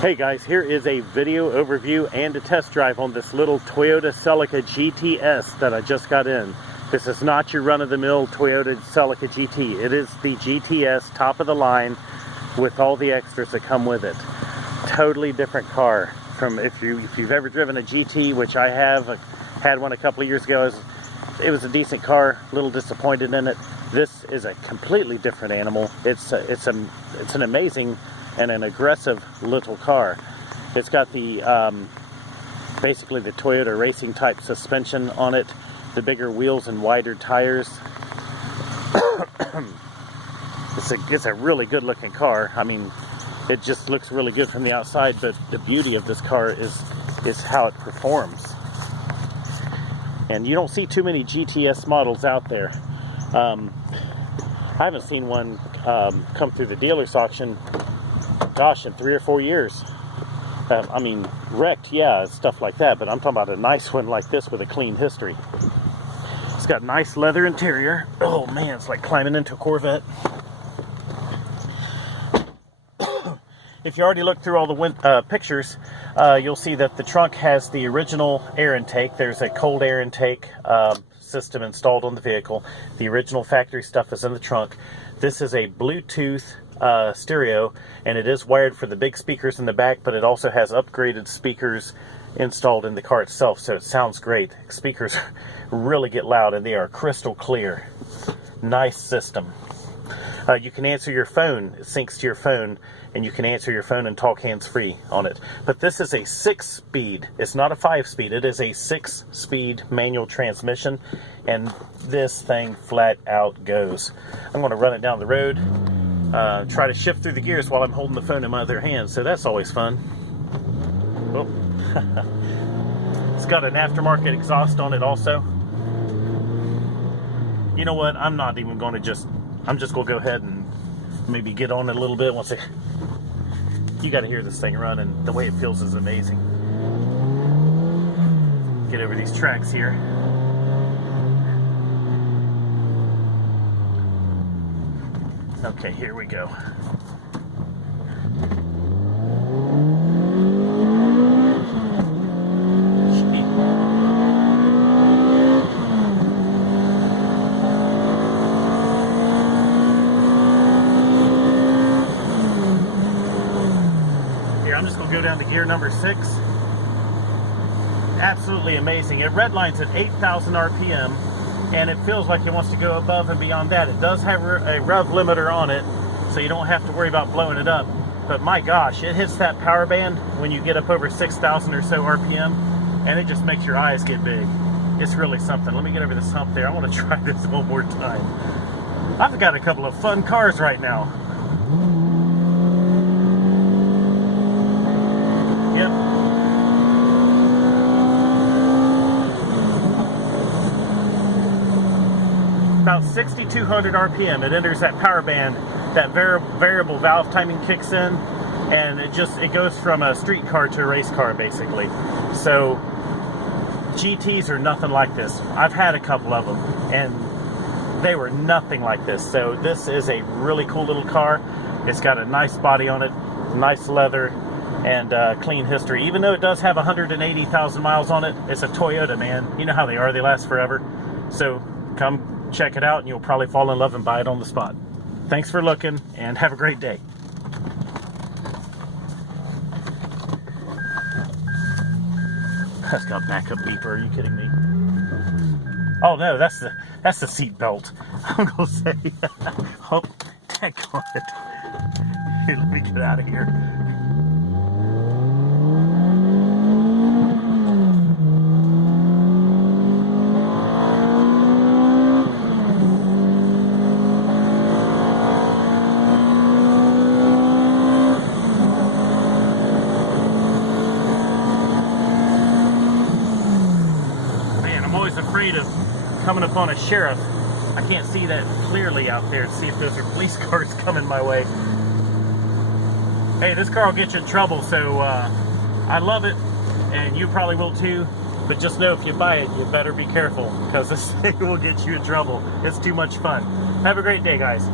Hey guys, here is a video overview and a test drive on this little Toyota Celica GTS that I just got in. This is not your run-of-the-mill Toyota Celica GT. It is the GTS, top of the line, with all the extras that come with it. Totally different car from if you've ever driven a GT, which I have. I had one a couple of years ago. It was a decent car, a little disappointed in it. This is a completely different animal. It's an amazing and an aggressive little car. It's got the basically the Toyota racing type suspension on it, the bigger wheels and wider tires. It's a really good looking car. I mean, it just looks really good from the outside, but the beauty of this car is how it performs. And you don't see too many GTS models out there. I haven't seen one come through the dealer's auction, gosh, in 3 or 4 years. I mean, wrecked, yeah, stuff like that, but I'm talking about a nice one like this with a clean history. It's got nice leather interior. Oh man, it's like climbing into a Corvette. If you already looked through all the pictures, you'll see that the trunk has the original air intake. There's a cold air intake system installed on the vehicle. The original factory stuff is in the trunk. This is a Bluetooth stereo, and it is wired for the big speakers in the back, but it also has upgraded speakers installed in the car itself, so it sounds great. Speakers really get loud, and they are crystal clear. Nice system. You can answer your phone. It syncs to your phone, and you can answer your phone and talk hands-free on it. But this is a 6-speed. It's not a 5-speed. It is a 6-speed manual transmission, and this thing flat out goes. I'm going to run it down the road, try to shift through the gears while I'm holding the phone in my other hand, so that's always fun. Oh. It's got an aftermarket exhaust on it also. You know what? I'm not even going to I'm just going to go ahead and maybe get on it a little bit. You got to hear this thing run, and the way it feels is amazing. Get over these tracks here. Okay, here we go. I'm just going to go down to gear number 6. Absolutely amazing. It redlines at 8,000 RPM, and it feels like it wants to go above and beyond that. It does have a rev limiter on it, so you don't have to worry about blowing it up. But my gosh, it hits that power band when you get up over 6,000 or so RPM, and it just makes your eyes get big. It's really something. Let me get over this hump there. I want to try this one more time. I've got a couple of fun cars right now. Yep. About 6,200 RPM. It enters that power band. That variable valve timing kicks in, and it goes from a street car to a race car basically. So GTs are nothing like this. I've had a couple of them, and they were nothing like this. So this is a really cool little car. It's got a nice body on it, nice leather, and clean history. Even though it does have 180,000 miles on it, it's a Toyota, man. You know how they are, they last forever. So come check it out, and you'll probably fall in love and buy it on the spot. Thanks for looking, and have a great day. That's got backup beeper, are you kidding me? Oh no, that's the seat belt. I'm gonna say, oh, heck on it. Here, let me get out of here. Afraid of coming upon a sheriff. I can't see that clearly out there to see if those are police cars coming my way. Hey, this car will get you in trouble, so I love it, and you probably will too, but just know if you buy it, you better be careful, because this thing will get you in trouble. It's too much fun. Have a great day, guys.